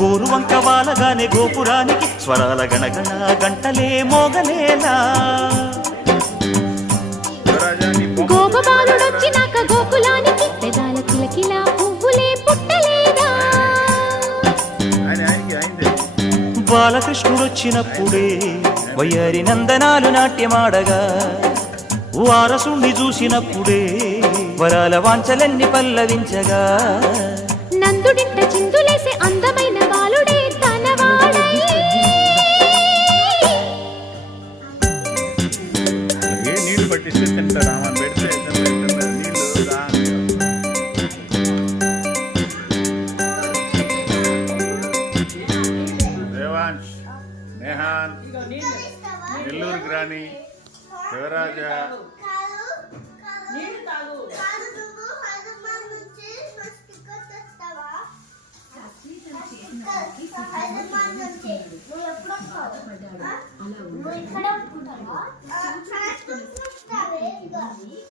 గోరువంక వాలగానే గోపురానికి స్వరాల గణగణ గంటలే మోగలేలా. గోపబాలుడొచ్చినాక గోకులానికి పెదాల కిలకిలా పువ్వులే పుట్టలేదా. బాలకృష్ణుడొచ్చినప్పుడే వయ్యారి నందనాలు నాట్యమాడగా, వారసుండి చూసినప్పుడే వరాల వాంఛలన్నీ పల్లవించగా, నందుడింట చిందులేసే అందమైన బాలుడే తనవాడై. నీళ్లు పట్టిస్తే తింటారా పెడితే నీళ్లు రా. దేవాంశ్, నేహాన్, నెల్లూరు గ్రాని, శివరాజా, ఇక్కడ